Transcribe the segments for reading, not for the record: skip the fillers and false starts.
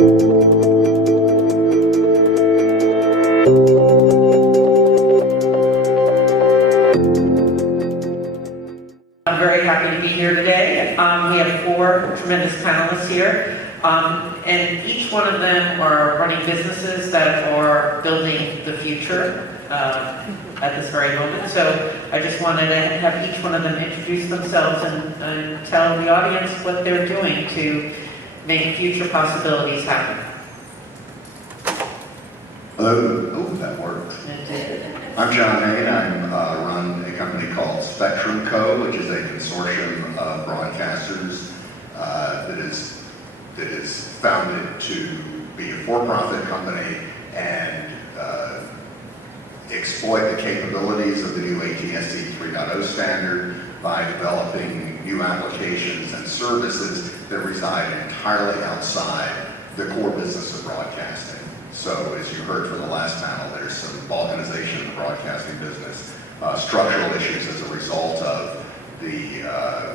I'm very happy to be here today. We have 4 tremendous panelists here, and each one of them are running businesses that are building the future at this very moment. So I just wanted to have each one of them introduce themselves and tell the audience what they're doing to make future possibilities happen. Hello. Oh, that worked. I'm John Hane. I run a company called SpectrumCo, which is a consortium of broadcasters that is founded to be a for-profit company and exploit the capabilities of the new ATSC 3.0 standard by developing new applications and services that reside entirely outside the core business of broadcasting. So, as you heard from the last panel, there's some balkanization in the broadcasting business, structural issues as a result of the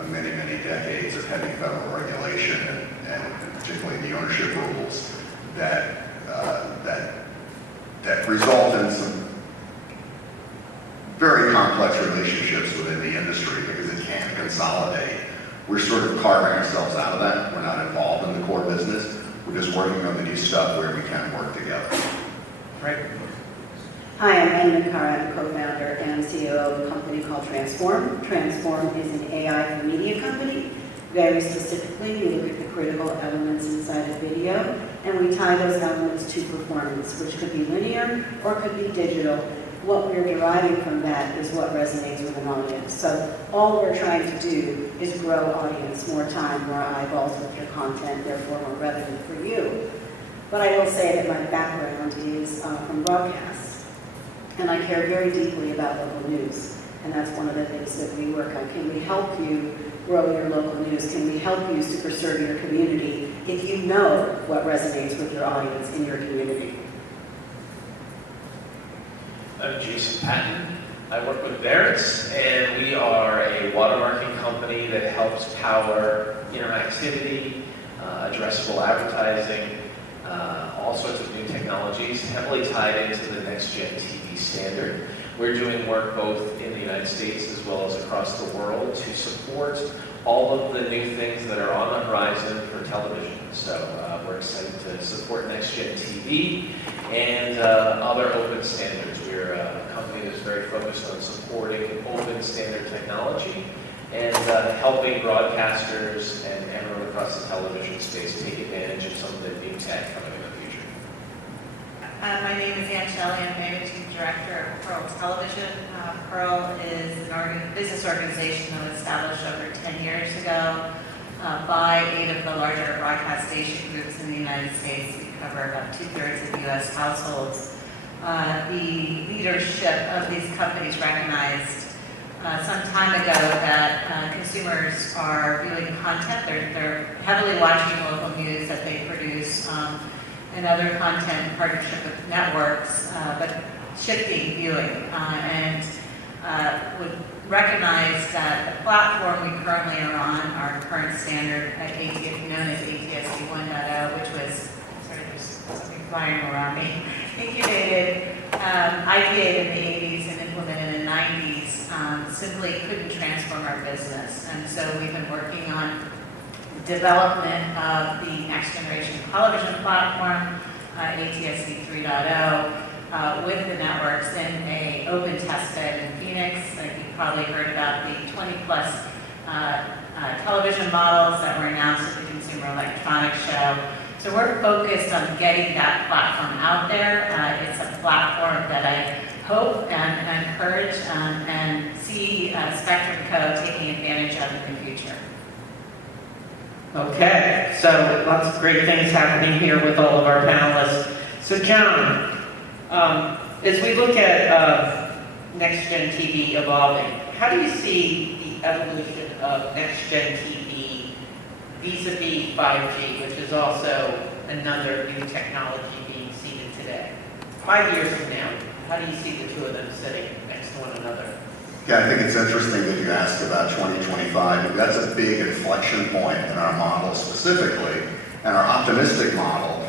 many, many decades of heavy federal regulation and particularly the ownership rules that result in some very complex relationships within the industry because it can't consolidate. We're sort of carving ourselves out of that. We're not involved in the core business. We're just working on the new stuff where we can work together. Right. Hi, I'm Minkarah. I'm co-founder and CEO of a company called Transform. Transform is an AI for media company. Very specifically, we look at the critical elements inside a video, and we tie those elements to performance, which could be linear or could be digital. What we're deriving from that is what resonates with an audience. So all we're trying to do is grow audience, more time, more eyeballs with your content, therefore more revenue for you. But I will say that my background is from broadcast, and I care very deeply about local news. And that's one of the things that we work on. Can we help you grow your local news? Can we help you super serve your community if you know what resonates with your audience in your community? I'm Patton. I work with Verance, and we are a watermarking company that helps power interactivity, addressable advertising, all sorts of new technologies, heavily tied into the next-gen TV standard. We're doing work both in the United States as well as across the world to support all of the new things that are on the horizon for television. So we're excited to support next-gen TV and other open standards. We're a company that's very focused on supporting open standard technology and helping broadcasters and everyone across the television space take advantage of some of the new tech coming in the future. My name is Schelle. I'm Managing Director of Pearl Television. Pearl is a business organization that was established over 10 years ago by 8 of the larger broadcast station groups in the United States. We cover about 2/3 of U.S. households. The leadership of these companies recognized some time ago that consumers are viewing content. They're heavily watching local news that they produce and other content in partnership with networks, but shifting viewing and would recognize that the platform we currently are on, our current standard at known as ATSC 1.0, which was, sorry, there's something flying around me, incubated, IPA'd in the 80s and implemented in the 90s, simply couldn't transform our business. And so we've been working on development of the next generation television platform, ATSC 3.0, with the networks in an open test bed in Phoenix. Like you've probably heard about the 20+ television models that were announced at the Consumer Electronics Show. So we're focused on getting that platform out there. It's a platform that I hope and encourage and see SpectrumCo taking advantage of in the future. Okay, so lots of great things happening here with all of our panelists. So John, as we look at next-gen TV evolving, how do you see the evolution of next-gen TV vis-a-vis 5G, which is also another new technology being seeded today? 5 years from now, how do you see the two of them sitting next to one another? Yeah, I think it's interesting that you asked about 2025. That's a big inflection point in our model specifically, and our optimistic model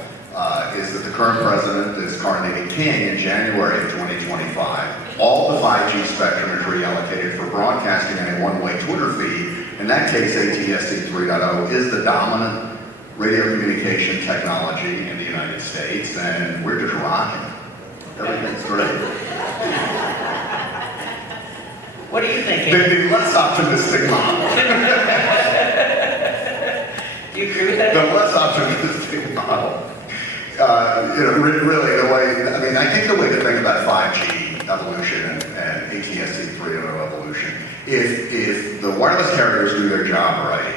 is that the current president is coronated king in January of 2025. All the 5G spectrum is reallocated for broadcasting in a one-way Twitter feed. In that case, ATSC 3.0 is the dominant radio communication technology in the United States, and we're just rocking it. Everything's great. What are you thinking? The less optimistic model. Do you agree with that? The less optimistic model. Really, the way, I mean, I think the way to think about 5G evolution and ATSC 3.0 evolution, if the wireless carriers do their job right,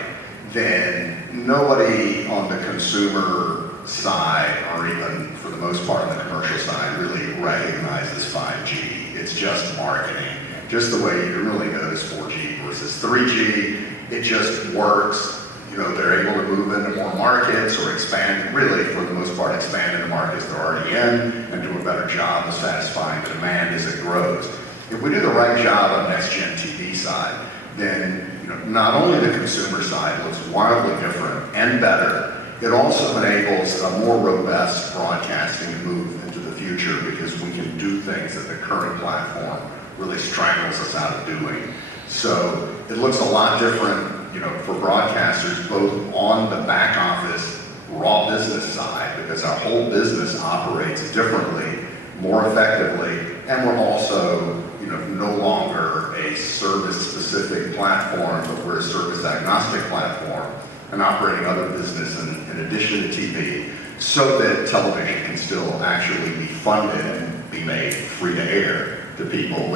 then nobody on the consumer side, or even for the most part on the commercial side, really recognizes 5G. It's just marketing. Just the way you really notice 4G versus 3G, it just works. You know, they're able to move into more markets or expand, really for the most part, expand into markets they're already in and do a better job of satisfying the demand as it grows. If we do the right job on next-gen TV side, then not only the consumer side looks wildly different and better, it also enables a more robust broadcasting to move into the future because we can do things that the current platform really strangles us out of doing. So it looks a lot different, for broadcasters, both on the back office, raw business side, because our whole business operates differently, more effectively, and we're also, no longer a service-specific platform, but we're a service-agnostic platform and operating other business in addition to TV, so that television can still actually be funded and be made free to air to people.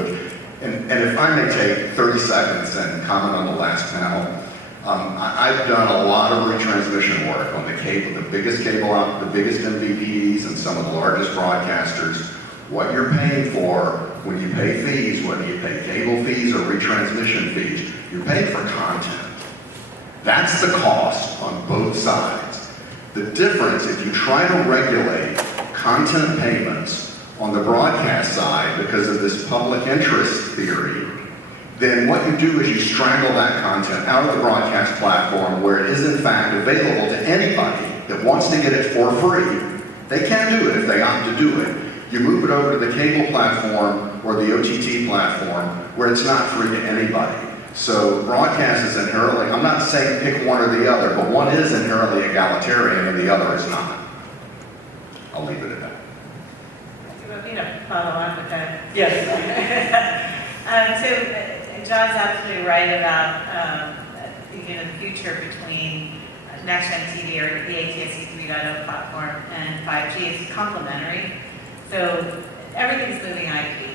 And if I may take 30 seconds and comment on the last panel, I've done a lot of retransmission work on the cable, the biggest cable out, the biggest MVPDs and some of the largest broadcasters. What you're paying for when you pay fees, whether you pay cable fees or retransmission fees, you're paying for content. That's the cost on both sides. The difference, if you try to regulate content payments on the broadcast side because of this public interest theory, then what you do is you strangle that content out of the broadcast platform where it is in fact available to anybody that wants to get it for free. They can do it if they opt to do it. You move it over to the cable platform or the OTT platform where it's not free to anybody. So broadcast is inherently, I'm not saying pick one or the other, but one is inherently egalitarian and the other is not. I'll leave it at that. Do you want me to follow on with that? Yes. So John's absolutely right about thinking of the future between next-gen TV or the ATSC 3.0 platform and 5G. It's complementary. So everything's moving IP.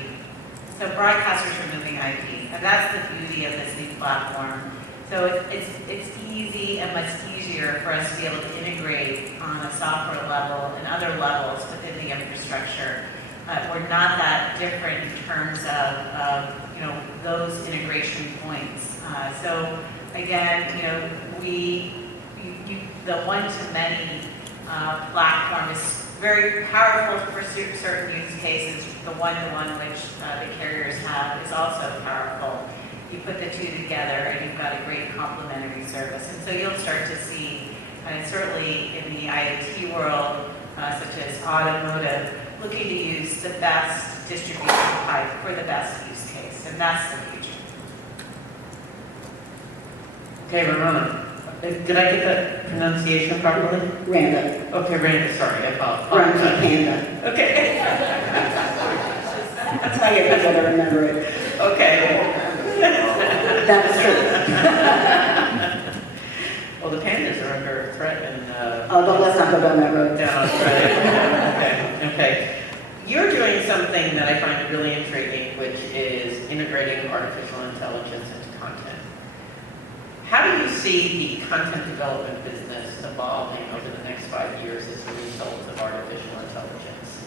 So broadcasters are moving IP, and that's the beauty of this new platform. So it's easy and much easier for us to be able to integrate on a software level and other levels within the infrastructure. We're not that different in terms of those integration points. So again, the one-to-many platform is very powerful for certain use cases. The one-to-one which the carriers have is also powerful. You put the two together and you've got a great complementary service. And so you'll start to see, certainly in the IoT world, such as automotive, looking to use the best distribution pipe for the best use case. And that's the future. Okay, Ramona. Did I get that pronunciation properly? Randa. Okay, Randa, sorry, I apologize. Randa Panda. Okay. That's how you get people to remember it. Okay. That was true. Well, the pandas are under threat and... But let's not go down that road. Down on threat. Okay. You're doing something that I find really intriguing, which is integrating artificial intelligence into content. How do you see the content development business evolving over the next 5 years as a result of artificial intelligence?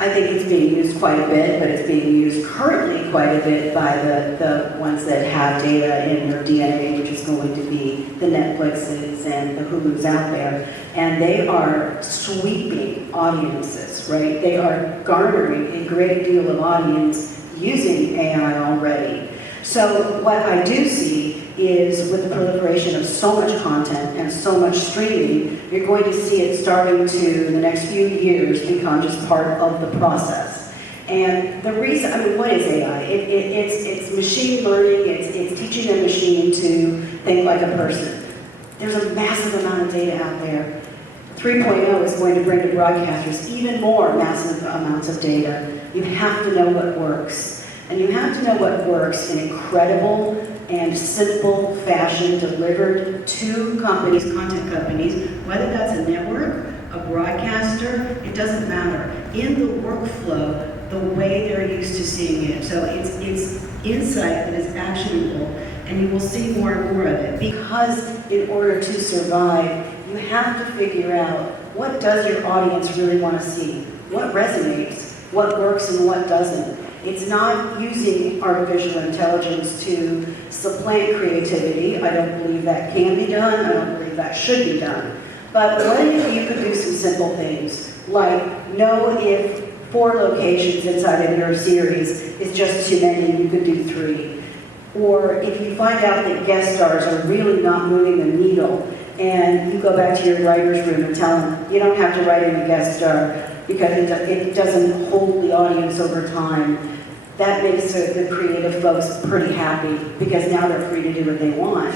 I think it's being used quite a bit, but it's being used currently quite a bit by the ones that have data in their DNA, which is going to be the Netflixes and the Hulus out there. And they are sweeping audiences, right? They are garnering a great deal of audience using AI already. So what I do see is with the proliferation of so much content and so much streaming, you're going to see it starting to, in the next few years, become just part of the process. And the reason, I mean, what is AI? It's machine learning, it's teaching a machine to think like a person. There's a massive amount of data out there. 3.0 is going to bring to broadcasters even more massive amounts of data. You have to know what works. And you have to know what works in incredible and simple fashion delivered to companies, content companies, whether that's a network, a broadcaster, it doesn't matter. In the workflow, the way they're used to seeing it. So it's insight that is actionable, and you will see more and more of it. Because in order to survive, you have to figure out what does your audience really want to see, what resonates, what works and what doesn't. It's not using artificial intelligence to supplant creativity. I don't believe that can be done. I don't believe that should be done. But what if you could do some simple things, like know if 4 locations inside of your series is just too many, you could do 3. Or if you find out that guest stars are really not moving the needle, and you go back to your writer's room and tell them, you don't have to write in a guest star because it doesn't hold the audience over time. That makes the creative folks pretty happy because now they're free to do what they want.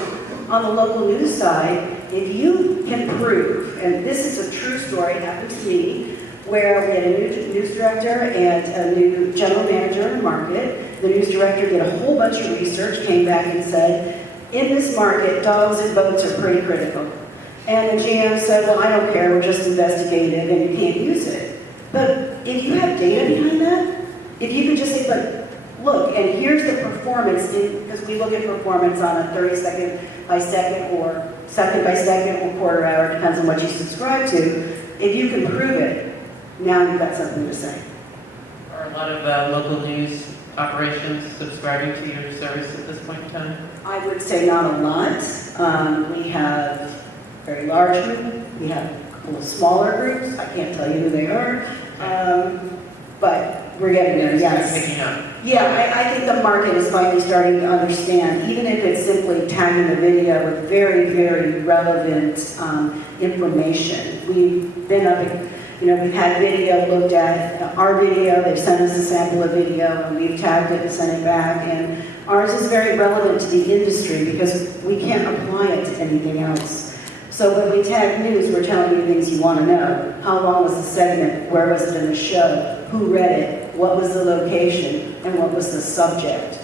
On the local news side, if you can prove, and this is a true story, it happened to me, where we had a new news director and a new general manager in the market. The news director did a whole bunch of research, came back and said, in this market, dogs and boats are pretty critical. And the GM said, well, I don't care, we're just investigative and you can't use it. But if you have data behind that, if you could just say, look, and here's the performance, because we look at performance on a 30-second by second or second by second or quarter hour, depends on what you subscribe to. If you can prove it, now you've got something to say. Are a lot of local news operations subscribing to your service at this point in time? I would say not a lot. We have very large groups, we have a couple of smaller groups, I can't tell you who they are, but we're getting there, yes. Picking up. Yeah, I think the market is finally starting to understand, even if it's simply tagging the video with very, very relevant information. We've been up, we've had video looked at, our video, they've sent us a sample of video, and we've tagged it and sent it back, and ours is very relevant to the industry because we can't apply it to anything else. So when we tag news, we're telling you things you want to know. How long was the segment? Where was it in the show? Who read it? What was the location? And what was the subject?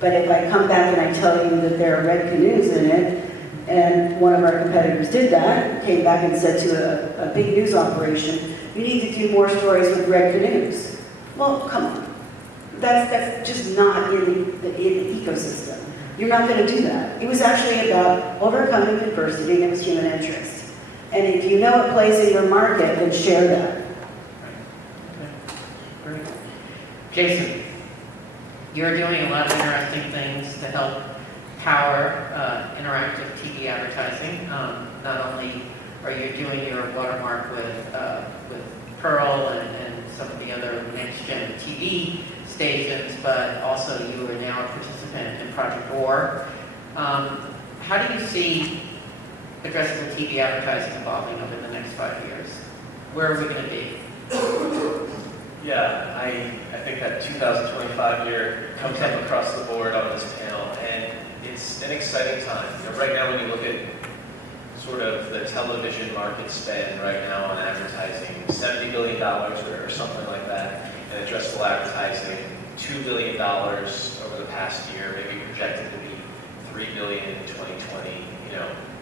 But if I come back and I tell you that there are red canoes in it, and one of our competitors did that, came back and said to a big news operation, you need to do more stories with red canoes. Well, come on. That's just not in the ecosystem. You're not going to do that. It was actually about overcoming adversity and it was human interest. And if you know it plays in your market, then share that. Okay. Great. Jason, you're doing a lot of interesting things to help power interactive TV advertising. Not only are you doing your watermark with Pearl and some of the other next-gen TV stations, but also you are now a participant in Project OR. How do you see addressable TV advertising evolving over the next 5 years? Where are we going to be? Yeah, I think that 2025 year comes up across the board on this panel, and it's an exciting time. Right now, when you look at sort of the television market spend right now on advertising, $70 billion or something like that, and addressable advertising, $2 billion over the past year, maybe projected to be $3 billion in 2020.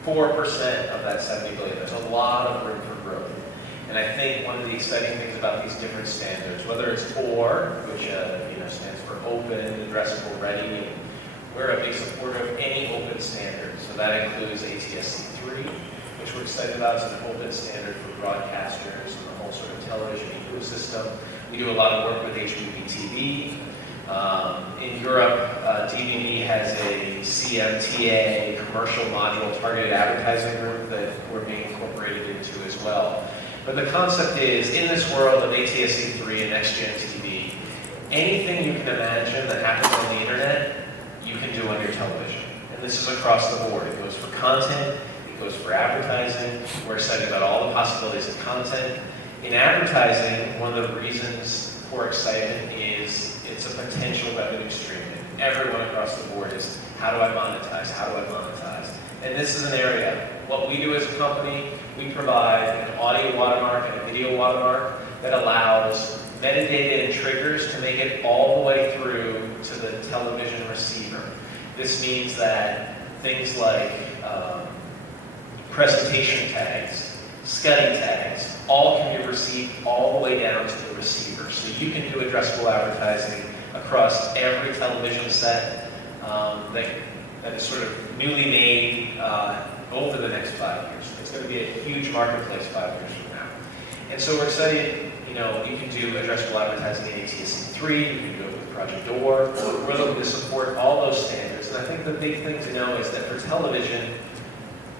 4% of that $70 billion. There's a lot of room for growth. And I think one of the exciting things about these different standards, whether it's OR, which stands for open, addressable, ready, we're a big supporter of any open standard. So that includes ATSC 3, which we're excited about as an open standard for broadcasters and the whole sort of television ecosystem. We do a lot of work with HBB-TV. In Europe, DVB has a CMTA, commercial module targeted advertising group that we're being incorporated into as well. But the concept is, in this world of ATSC 3 and next-gen TV, anything you can imagine that happens on the internet, you can do on your television. And And this is across the board. It goes for content, it goes for advertising. We're excited about all the possibilities of content. In advertising, one of the reasons for excitement is it's a potential revenue stream. And everyone across the board is, how do I monetize? How do I monetize? And this is an area. What we do as a company, we provide an audio watermark and a video watermark that allows metadata and triggers to make it all the way through to the television receiver. This means that things like presentation tags, SCUDdy tags, all can be received all the way down to the receiver. So you can do addressable advertising across every television set that is sort of newly made over the next 5 years. It's going to be a huge marketplace 5 years from now. And so we're excited, you can do addressable advertising in ATSC 3, you can do it with Project Door. We're looking to support all those standards. And I think the big thing to know is that for television,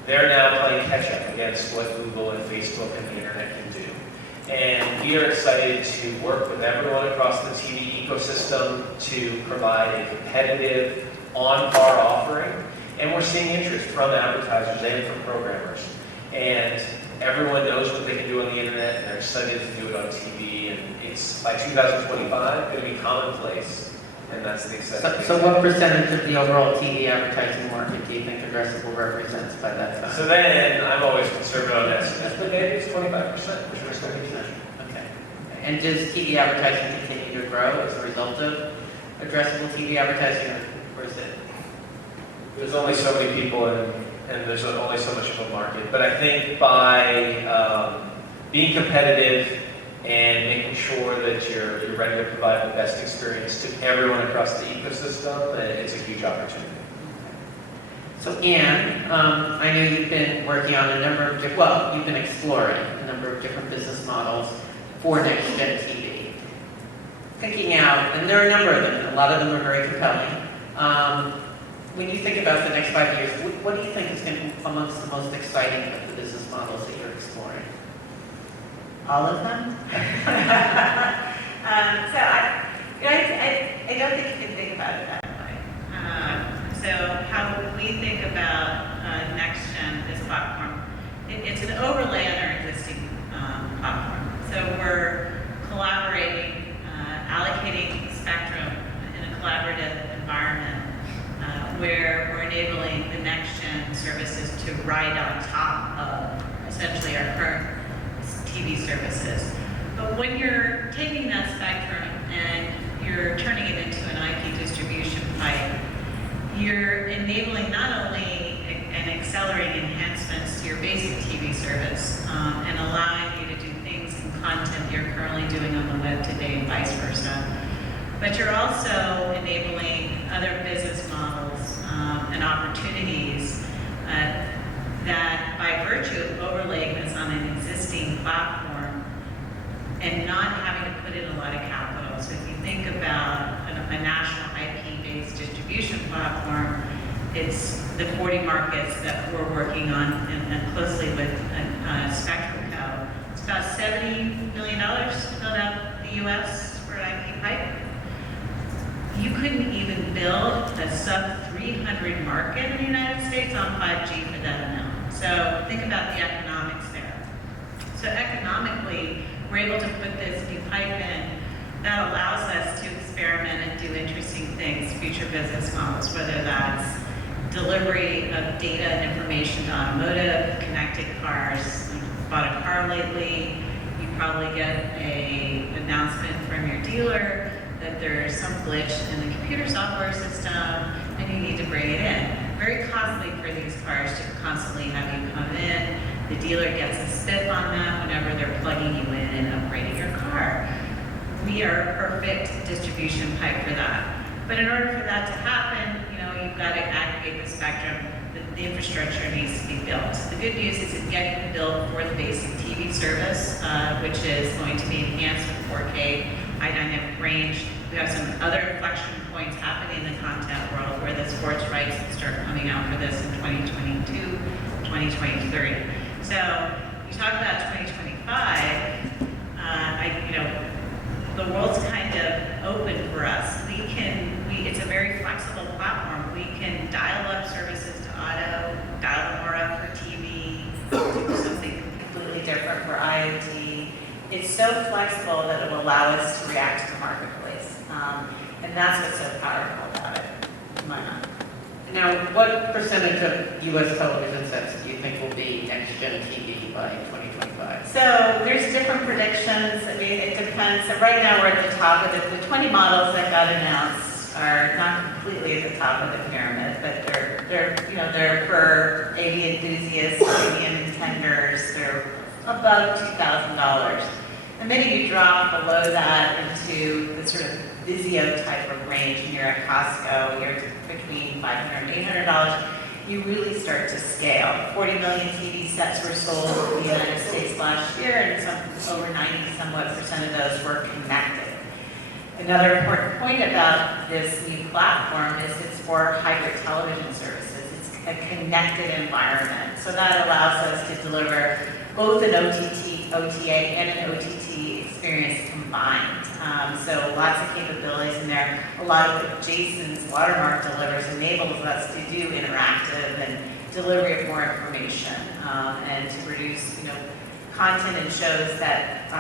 they're now playing catch up against what Google and Facebook and the internet can do. And we are excited to work with everyone across the TV ecosystem to provide a competitive, on-par offering. And we're seeing interest from advertisers and from programmers. And everyone knows what they can do on the internet, and they're excited to do it on TV. And it's, by 2025, going to be commonplace. And that's the exciting thing. So what percentage of the overall TV advertising market do you think addressable represents by that time? So then, I'm always conservative on estimates, but maybe it's 25%, which we're expecting. Okay. And does TV advertising continue to grow as a result of addressable TV advertising, or is it? There's only so many people, and there's only so much of a market. But I think by being competitive and making sure that you're ready to provide the best experience to everyone across the ecosystem, it's a huge opportunity. So Anne, I know you've been working on a number of you've been exploring a number of different business models for next-gen TV. Thinking out, and there are a number of them, a lot of them are very compelling. When you think about the next 5 years, what do you think is going to be amongst the most exciting of the business models that you're exploring? All of them? I don't think you can think about it that way. So how we think about next-gen, this platform, it's an overlay on our existing platform. So we're collaborating, allocating spectrum in a collaborative environment where we're enabling the next-gen services to ride on top of essentially our current TV services. But when you're taking that spectrum and you're turning it into an IP distribution pipe, you're enabling not only and accelerating enhancements to your basic TV service and allowing you to do things and content you're currently doing on the web today and vice versa, but you're also enabling other business models and opportunities that by virtue of overlaying this on an existing platform and not having to put in a lot of capital. So if you think about a national IP-based distribution platform, it's the 40 markets that we're working on and closely with SpectrumCo. It's about $70 million to build out the US for IP pipe. You couldn't even build a sub-300 market in the United States on 5G for that amount. So think about the economics there. So economically, we're able to put this new pipe in that allows us to experiment and do interesting things, future business models, whether that's delivery of data and information to automotive, connected cars. You bought a car lately, you probably get an announcement from your dealer that there's some glitch in the computer software system and you need to bring it in. Very costly for these cars to constantly have you come in. The dealer gets a spiff on that whenever they're plugging you in and upgrading your car. We are a perfect distribution pipe for that. But in order for that to happen, you've got to aggregate the spectrum. The infrastructure needs to be built. The good news is it's getting built for the basic TV service, which is going to be enhanced with 4K, high dynamic range. We have some other inflection points happening in the content world where the sports rights start coming out for this in 2022, 2023. So you talk about 2025, the world's kind of open for us. It's a very flexible platform. We can dial up service it's so flexible that it will allow us to react to the marketplace. And that's what's so powerful about it, in my mind. Now, what percentage of U.S. television sets do you think will be next-gen TV by 2025? So there's different predictions. I mean, it depends. So right now we're at the top of the 20 models that got announced are not completely at the top of the pyramid, but they're for AV enthusiasts, AV intenders. They're above $2,000. The minute you drop below that into the sort of Vizio type of range, and you're at Costco, you're between $500 and $800, you really start to scale. 40 million TV sets were sold in the United States last year, and over 90% of those were connected. Another important point about this new platform is it's for hybrid television services. It's a connected environment. So that allows us to deliver both an OTA, and an OTT experience combined. So lots of capabilities in there. A lot of what Jason's watermark delivers enables us to do interactive and delivery of more information, and to produce, content and shows that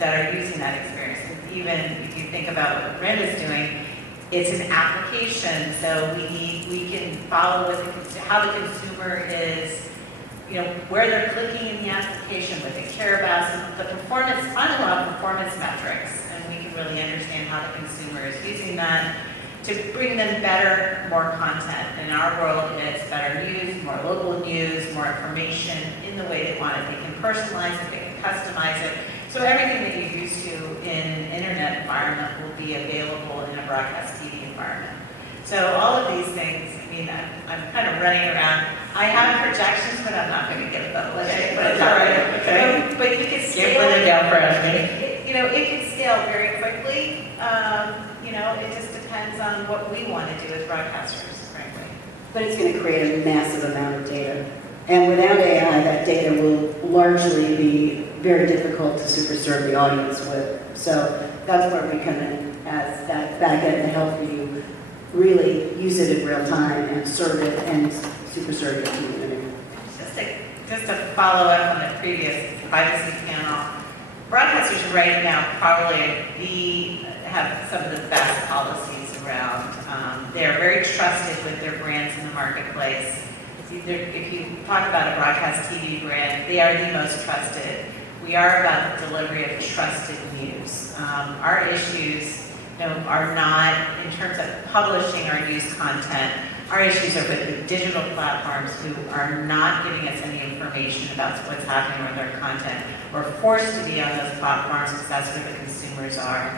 are using that experience. And even if you think about what Randa's doing, it's an application, so we can follow how the consumer is, where they're clicking in the application, what they care about, the performance, finally we'll have performance metrics, and we can really understand how the consumer is using that to bring them better, more content. In our world, it's better news, more local news, more information in the way they want it. They can personalize it, they can customize it. So everything that you're used to in an internet environment will be available in a broadcast TV environment. So all of these things, I'm kind of running around. I have projections, but I'm not going to give them. But it's all right. Okay. But you can scale. Can't put it down for asking. It can scale very quickly. It just depends on what we want to do as broadcasters, frankly. But it's going to create a massive amount of data. And without AI, that data will largely be very difficult to super serve the audience with. So that's where we come in as that back end to help you really use it in real time and serve it and super serve your community. Just to follow up on the previous privacy panel, broadcasters right now probably have some of the best policies around. They're very trusted with their brands in the marketplace. If you talk about a broadcast TV brand, they are the most trusted. We are about the delivery of trusted news. Our issues are not, in terms of publishing our news content, our issues are with the digital platforms who are not giving us any information about what's happening with our content. We're forced to be on those platforms because that's where the consumers are.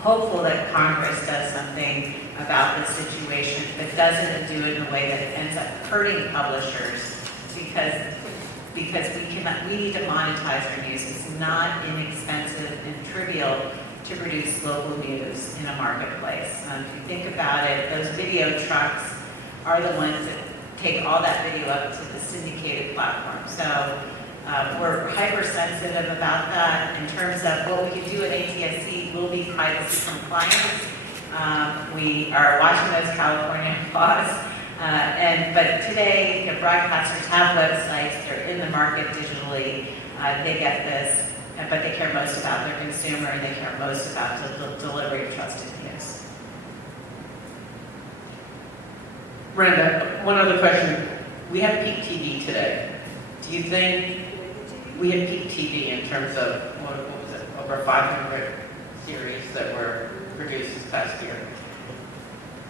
Hopeful that Congress does something about this situation, but doesn't do it in a way that it ends up hurting publishers because we need to monetize our news. It's not inexpensive and trivial to produce local news in a marketplace. If you think about it, those video trucks are the ones that take all that video up to the syndicated platform. So we're hypersensitive about that. In terms of what we can do at ATSC, will be privacy compliant. We are watching those California laws. But today, broadcasters have websites, they're in the market digitally, they get this, but they care most about their consumer and they care most about the delivery of trusted news. Randa, one other question. We have peak TV today. Do you think we have peak TV in terms of, what was it, over 500 series that were produced this past year?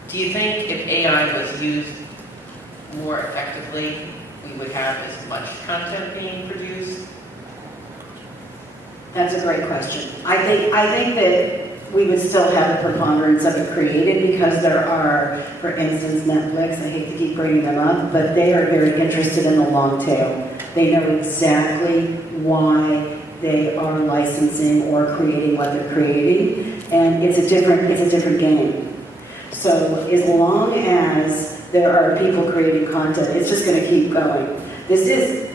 Do you think if AI was used more effectively, we would have as much content being produced? That's a great question. I think that we would still have a preponderance of it created because there are, for instance, Netflix, I hate to keep bringing them up, but they are very interested in the long tail. They know exactly why they are licensing or creating what they're creating, and it's a different game. So as long as there are people creating content, it's just going to keep going. This is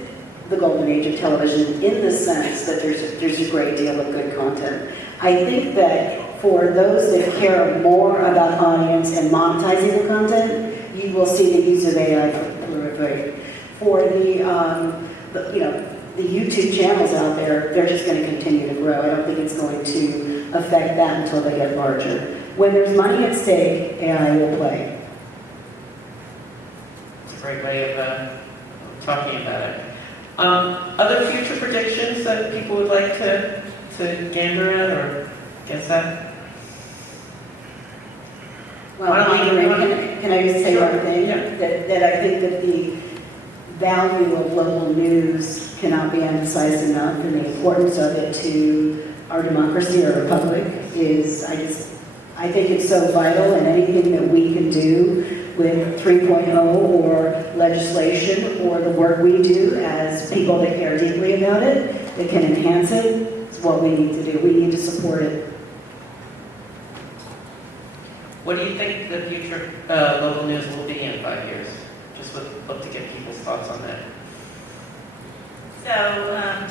the golden age of television in the sense that there's a great deal of good content. I think that for those that care more about audience and monetizing the content, you will see the use of AI proliferate. For the the YouTube channels out there, they're just going to continue to grow. I don't think it's going to affect that until they get larger. When there's money at stake, AI will play. It's a great way of talking about it. Other future predictions that people would like to gander at or guess at? Well, can I just say Sure. one thing? Yeah. That I think that the value of local news cannot be emphasized enough, and the importance of it to our democracy, our republic, is, I think it's so vital, and anything that we can do with 3.0 or legislation or the work we do as people that care deeply about it, that can enhance it, is what we need to do. We need to support it. What do you think the future local news will be in 5 years? Just would love to get people's thoughts on that. So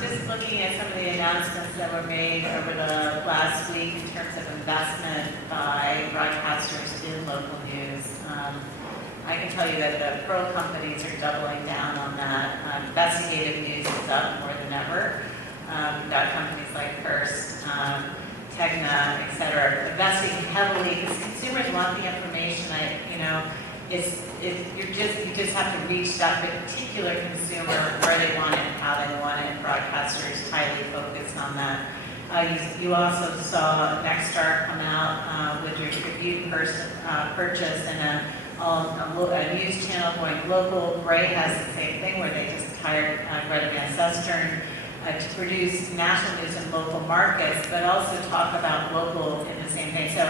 just looking at some of the announcements that were made over the last week in terms of investment by broadcasters in local news, I can tell you that the pro companies are doubling down on that. Investigative news is up more than ever. We've got companies like Hearst, Tegna, et cetera, investing heavily because consumers want the information. You just have to reach that particular consumer where they want it and how they want it, and broadcasters highly focused on that. You also saw Nexstar come out with your reviewed purchase and a news channel going local. Gray has the same thing where they just hired Greta Van Susteren to produce national news in local markets, but also talk about local in the same vein. So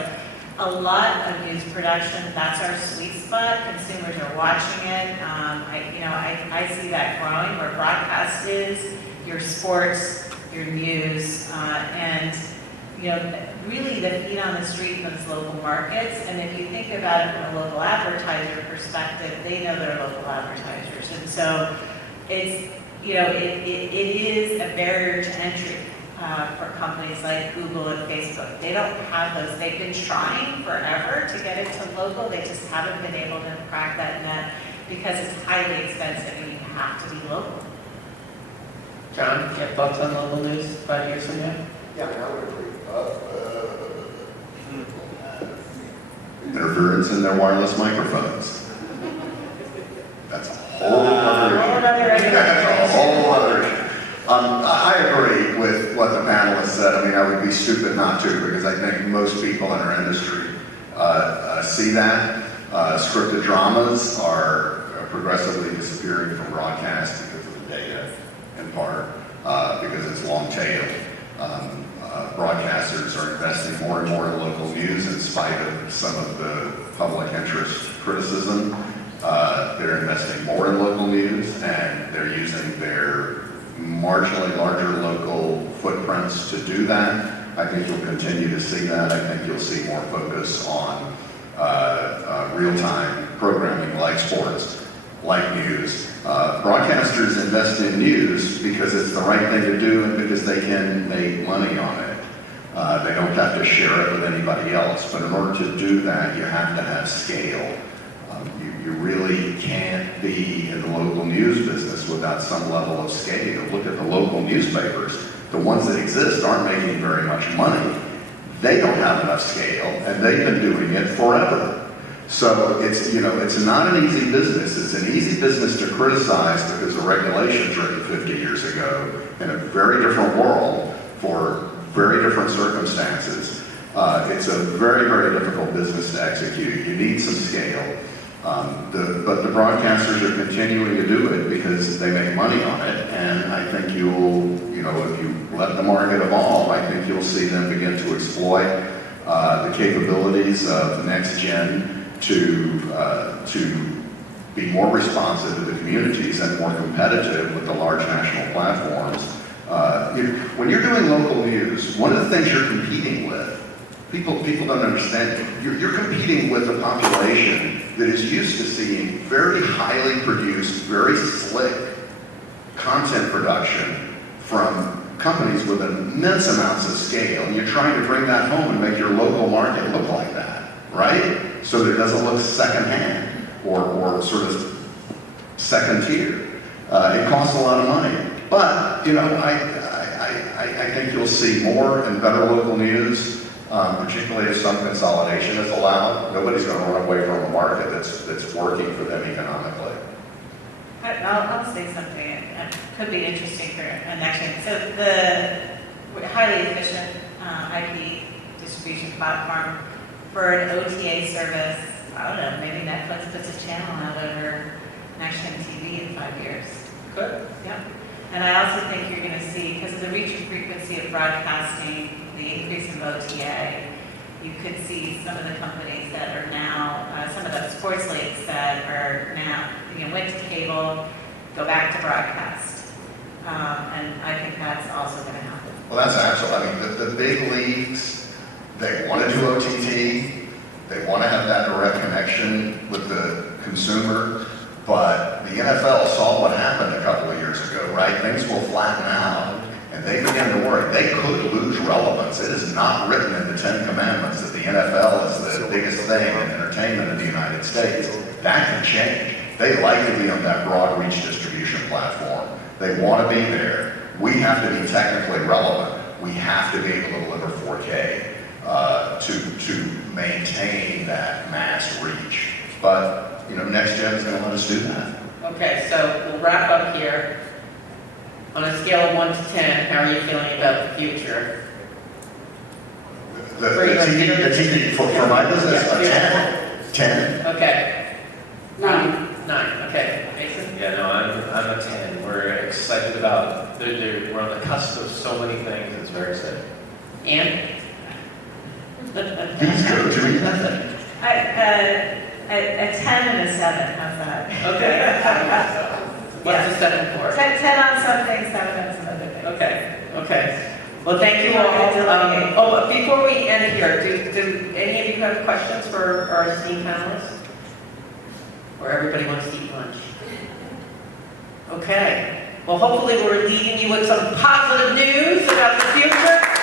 a lot of news production, that's our sweet spot. Consumers are watching it. I see that growing where broadcast is, your sports, your news, and really the feet on the street in those local markets. And if you think about it from a local advertiser perspective, they know they're local advertisers. And so it is a barrier to entry for companies like Google and Facebook. They don't have those. They've been trying forever to get it to local. They just haven't been able to crack that nut because it's highly expensive and you have to be local. John, do you have thoughts on local news 5 years from now? Yeah, I would agree. Interference in their wireless microphones. That's a whole other issue. That's a whole other issue. I agree with what the panelists said. I mean, I would be stupid not to, because I think most people in our industry see that. Scripted dramas are progressively disappearing from broadcast because of the data, in part, because it's long-tailed. Broadcasters are investing more and more in local news in spite of some of the public interest criticism. They're investing more in local news, and they're using their marginally larger local footprints to do that. I think you'll continue to see that. I think you'll see more focus on real-time programming like sports, like news. Broadcasters invest in news because it's the right thing to do and because they can make money on it. They don't have to share it with anybody else. But in order to do that, you have to have scale. You really can't be in the local news business without some level of scale. Look at the local newspapers. The ones that exist aren't making very much money. They don't have enough scale, and they've been doing it forever. So it's not an easy business. It's an easy business to criticize because the regulations written 50 years ago in a very different world for very different circumstances. It's a very, very difficult business to execute. You need some scale. But the broadcasters are continuing to do it because they make money on it, and I think if you let the market evolve, I think you'll see them begin to exploit the capabilities of next gen to be more responsive to the communities and more competitive with the large national platforms. When you're doing local news, one of the things you're competing with, people don't understand, you're competing with a population that is used to seeing very highly produced, very slick content production from companies with immense amounts of scale. And you're trying to bring that home and make your local market look like that, right? So that it doesn't look secondhand or sort of second tier. It costs a lot of money. But, you know, I think you'll see more and better local news, particularly if some consolidation is allowed. Nobody's going to run away from a market that's working for them economically. I'll say something that could be interesting for a next one. So the highly efficient IP distribution platform for an OTA service, I don't know, maybe Netflix puts a channel out over Next Gen TV in 5 years. Good. Yep. And I also think you're going to see, because of the reach and frequency of broadcasting, the increase in OTA, you could see some of the companies that are now, some of the sports leagues that are now, went to cable, go back to broadcast. And I think that's also going to happen. Well, that's absolutely, I mean, the big leagues, they want to do OTT, they want to have that direct connection with the consumer, but the NFL saw what happened a couple of years ago, right? Things will flatten out, and they began to worry. They could lose relevance. It is not written in the Ten Commandments that the NFL is the biggest thing in entertainment in the United States. That can change. They like to be on that broad reach distribution platform. They want to be there. We have to be technically relevant. We have to be able to deliver 4K to maintain that mass reach. But Next Gen is going to let us do that. Okay, so we'll wrap up here. On a scale of 1 to 10, how are you feeling about the future? The TV for my business, Yeah. a 10. Okay. 9. 9, okay. Mason? Yeah, no, I'm a 10. We're excited about, we're on the cusp of so many things. It's very exciting. Ann? These go to each other. A 10 and a 7, how's that? Okay. What's the 7 for? 10 on something, 7 on some other things. Okay. Well, thank you all. But before we end here, do any of you have questions for our esteemed panelists? Or everybody wants to eat lunch? Okay. Well, hopefully we're leaving you with some positive news about the future.